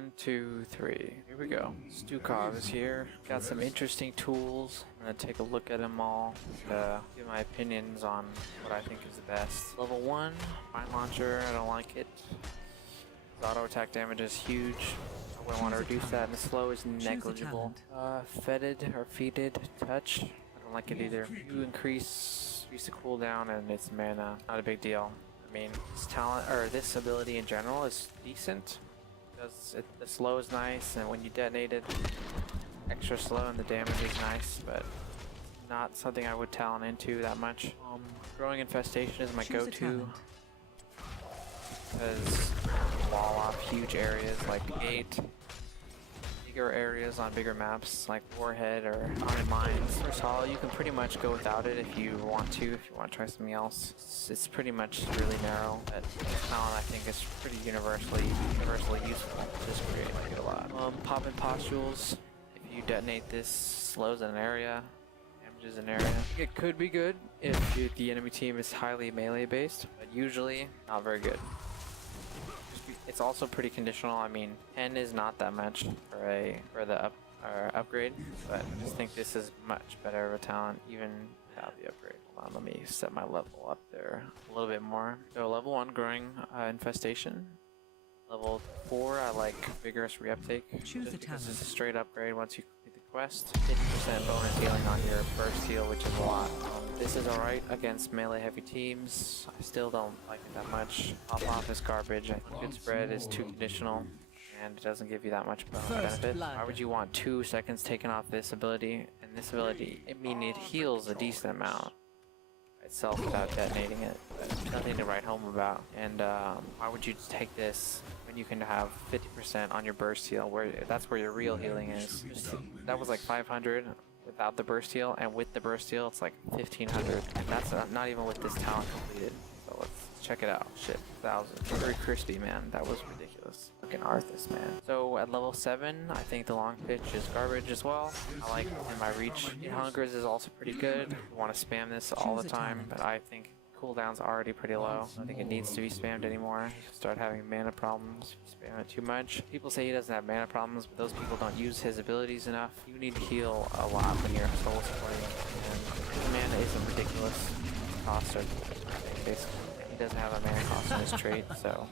1, 2, 3. Here we go. Stukov is here. Got some interesting tools. I'm gonna take a look at them all. Give my opinions on what I think is the best. Level 1, Mine Launcher. I don't like it. His auto attack damage is huge. I wouldn't want to reduce that, and the slow is negligible. Fetid or Feated Touch. I don't like it either. You increase the cooldown and its mana. Not a big deal. I mean, this talent or this ability in general is decent. The slow is nice, and when you detonate it, extra slow and the damage is nice, but not something I would talent into that much. Growing Infestation is my go-to because wall off huge areas like Gate, bigger areas on bigger maps like Warhead or Haunted Mines. First of all, you can pretty much go without it if you want to try something else. It's pretty much really narrow, but talent I think is pretty universally useful. Just really like it a lot. Poppin' Pustules, if you detonate this, slows an area, damages an area. It could be good if the enemy team is highly melee based, but usually not very good. It's also pretty conditional. I mean, 10 is not that much for the upgrade, but I just think this is much better of a talent even without the upgrade. Hold on, let me set my level up there a little bit more. So level 1, Growing Infestation. Level 4, I like Vigorous Reuptake. Choose a talent. This is a straight upgrade once you complete the quest. 50% bonus healing on your burst heal, which is a lot. This is alright against melee heavy teams. I still don't like it that much. Pop off is garbage. I think Good Spread is too conditional and it doesn't give you that much benefit. Why would you want 2 seconds taken off this ability? And this ability, I mean, it heals a decent amount itself without detonating it. But nothing to write home about. And why would you take this when you can have 50% on your burst heal? That's where your real healing is. That was like 500 without the burst heal, and with the burst heal it's like 1500, and that's not even with this talent completed. So let's check it out. Shit, 1000. Very crispy, man. That was ridiculous. Fucking Arthas, man. So at level 7, I think the long pitch is garbage as well. I like in my reach. Hungers is also pretty good. You want to spam this all the time, but I think cooldown's already pretty low. I don't think it needs to be spammed anymore. You start having mana problems if you spam it too much. People say he doesn't have mana problems, but those people don't use his abilities enough. You need to heal a lot when you're soul supporting, and mana isn't ridiculous. Costs are basically. He doesn't have a mana cost in his trait, so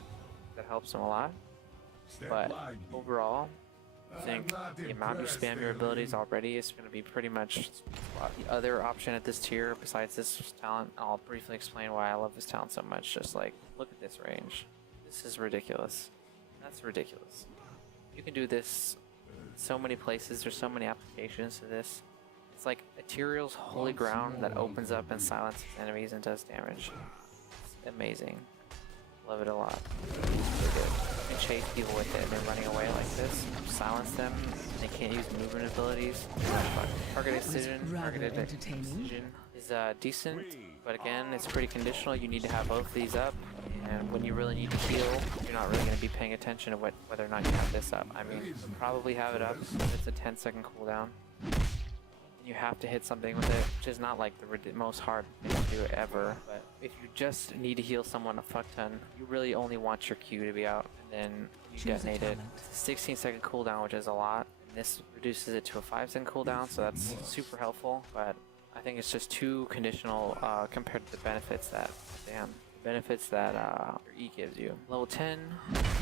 that helps him a lot. But overall, I think the amount you spam your abilities already is going to be pretty much the other option at this tier besides this talent. I'll briefly explain why I love this talent so much. Just like, look at this range. This is ridiculous. That's ridiculous. You can do this in so many places. There's so many applications to this. It's like Ethereal's holy ground that opens up and silences enemies and does damage. It's amazing. Love it a lot. Really good. You can chase people with it and they're running away like this. Silence them. They can't use movement abilities. Targeted decision is decent, but again, it's pretty conditional. You need to have both these up, and when you really need to heal, you're not really going to be paying attention to whether or not you have this up. I mean, you'll probably have it up. It's a 10-second cooldown. You have to hit something with it, which is not like the most hard thing to do ever, but if you just need to heal someone a fuck ton, you really only want your Q to be out, and then you detonate it. It's a 16-second cooldown, which is a lot, and this reduces it to a 5-second cooldown, so that's super helpful, but I think it's just too conditional compared to the benefits that, your E gives you. Level 10,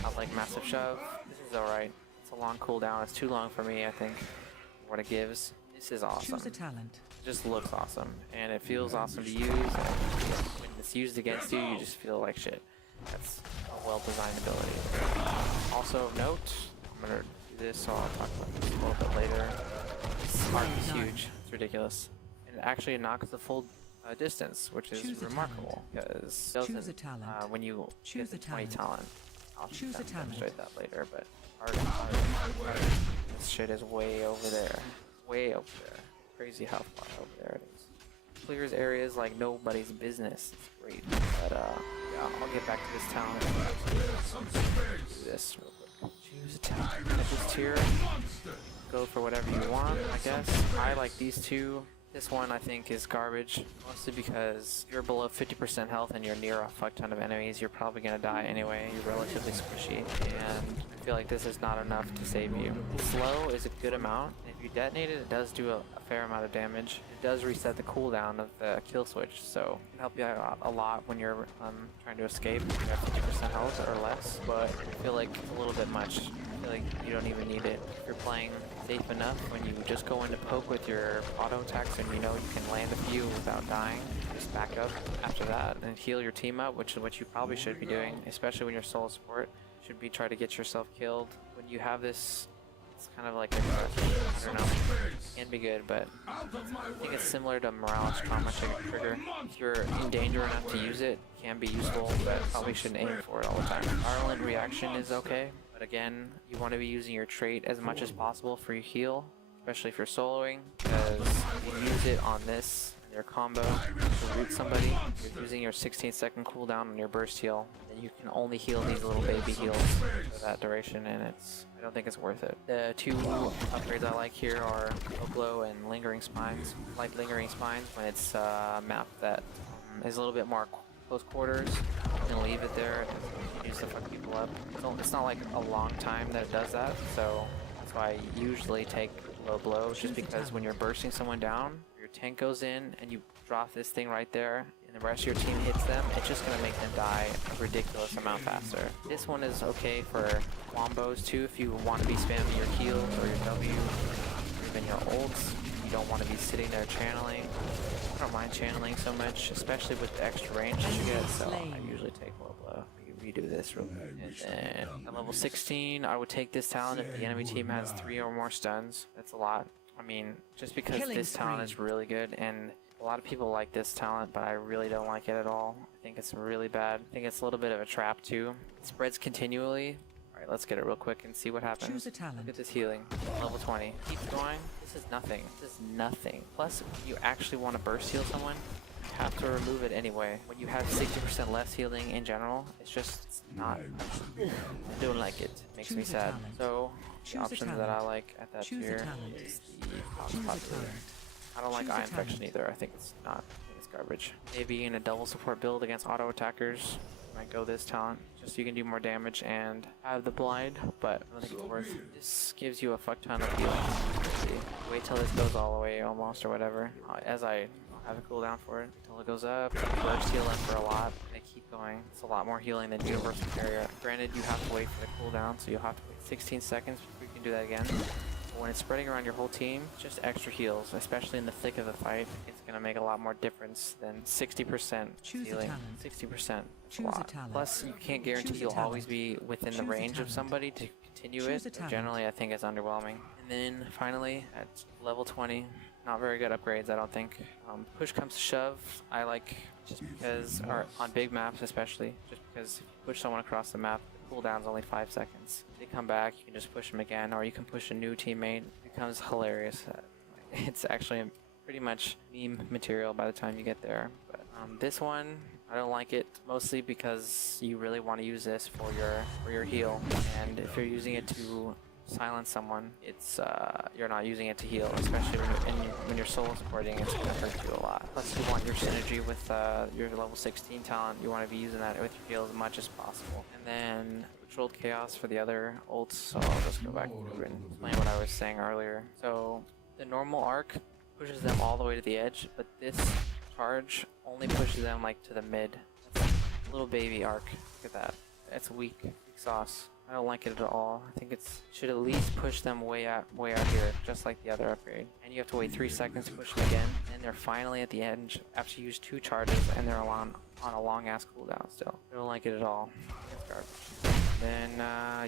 I like Massive Shove. This is alright. It's a long cooldown. It's too long for me, I think, what it gives. This is awesome. Choose a talent. It just looks awesome, and it feels awesome to use. And when it's used against you, you just feel like shit. That's a well-designed ability. Also of note, I'm gonna do this, so I'll talk about this a little bit later. This arc is huge. It's ridiculous. And it actually knocks the full distance, which is remarkable, because it doesn't, when you get the 20 talent, I'll demonstrate that later, but this shit is way over there. Way over there. Crazy how far over there it is. Clears areas like nobody's business. It's great. But yeah, I'll get back to this talent. Do this real quick. Choose a talent. At this tier, go for whatever you want, I guess. I like these two. This one I think is garbage, mostly because if you're below 50% health and you're near a fuck ton of enemies, you're probably gonna die anyway. You're relatively squishy, and I feel like this is not enough to save you. Slow is a good amount, and if you detonate it, it does do a fair amount of damage. It does reset the cooldown of the kill switch, so it can help you out a lot when you're trying to escape. You have 50% health or less, but I feel like it's a little bit much. I feel like you don't even need it. If you're playing safe enough, when you just go into poke with your auto attacks and you know you can land a few without dying, just back up after that and heal your team up, which is what you probably should be doing, especially when you're solo support. Should be try to get yourself killed. When you have this, it's kind of like a, I don't know, it can be good, but I think it's similar to Morales Trauma Trigger. If you're in danger enough to use it, it can be useful, but probably shouldn't aim for it all the time. Violent reaction is okay, but again, you want to be using your trait as much as possible for your heal, especially if you're soloing, because you use it on this, your combo, to root somebody, you're using your 16-second cooldown on your burst heal, and you can only heal these little baby heals for that duration, and I don't think it's worth it. The two upgrades I like here are Oglo and Lingering Spines. I like Lingering Spines when it's a map that is a little bit more close quarters. You can leave it there and continues to fuck people up. It's not like a long time that it does that, so that's why I usually take low blows, just because when you're bursting someone down, your tank goes in and you drop this thing right there and the rest of your team hits them, it's just going to make them die a ridiculous amount faster. This one is okay for wombos too, if you want to be spamming your heals or your W, or even your ults. You don't want to be sitting there channeling. I don't mind channeling so much, especially with the extra range that you get, so I usually take low blow. Redo this real quick. And then at level 16, I would take this talent if the enemy team has 3 or more stuns. That's a lot. I mean, just because this talent is really good, and a lot of people like this talent, but I really don't like it at all. I think it's really bad. I think it's a little bit of a trap too. It spreads continually. Alright, let's get it real quick and see what happens. Choose a talent. Look at this healing. Level 20. Keep going. This is nothing. This is nothing. Plus, if you actually want to burst heal someone, you have to remove it anyway. When you have 60% less healing in general, it's not... I don't like it. It makes me sad. So, the options that I like at that tier is the popular. I don't like Eye Infection either. I think it's garbage. Maybe in a double support build against auto attackers, I might go this talent, just so you can do more damage and have the blind, but I don't think it's worth it. This gives you a fuck ton of healing. Let's see. Wait till this goes all the way almost or whatever, as I have a cooldown for it until it goes up. Burst heal them for a lot. They keep going. It's a lot more healing than Universal Carrier. Granted, you have to wait for the cooldown, so you'll have to wait 16 seconds before you can do that again. But when it's spreading around your whole team, just extra heals, especially in the thick of the fight, it's gonna make a lot more difference than 60% healing. 60%. Choose a talent. Plus, you can't guarantee you'll always be within the range of somebody to continue it. So generally, I think it's underwhelming. And then finally, at level 20. Not very good upgrades, I don't think. Push comes to shove, I like just because, or on big maps especially, just because if you push someone across the map, the cooldown's only 5 seconds. They come back, you can just push them again, or you can push a new teammate. It becomes hilarious. It's actually pretty much meme material by the time you get there. But this one, I don't like it, mostly because you really want to use this for your heal, and if you're using it to silence someone, it's you're not using it to heal, especially when you're solo supporting. It's gonna hurt you a lot. Plus, you want your synergy with your level 16 talent. You want to be using that with your heal as much as possible. And then Controlled Chaos for the other ults. So I'll just go back and explain what I was saying earlier. So the normal arc pushes them all the way to the edge, but this charge only pushes them like to the mid. That's a little baby arc. Look at that. It's weak sauce. I don't like it at all. I think it should at least push them way out here, just like the other upgrade. And you have to wait 3 seconds to push them again, and they're finally at the edge after you use 2 charges, and they're on a long ass cooldown still. I don't like it at all. It's garbage. Then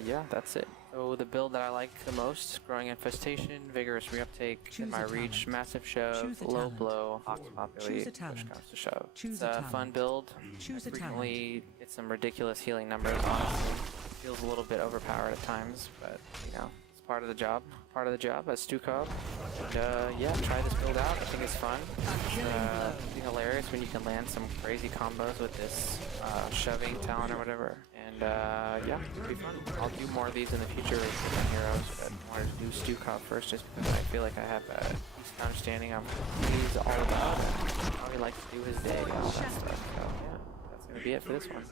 yeah, that's it. So the build that I like the most: Growing Infestation, Vigorous Reuptake, in my reach, Massive Shove, Low Blow, Ox Populate, push comes to shove. It's a fun build. I frequently get some ridiculous healing numbers, honestly. Feels a little bit overpowered at times, but you know, it's part of the job. Part of the job as Stukov. And yeah, try this build out. I think it's fun. It's hilarious when you can land some crazy combos with this shoving talent or whatever. And yeah, it'll be fun. I'll do more of these in the future with my heroes, but I wanted to do Stukov first just because I feel like I have a decent understanding of what he's all about and how he likes to do his day and all that stuff. So yeah, that's gonna be it for this one.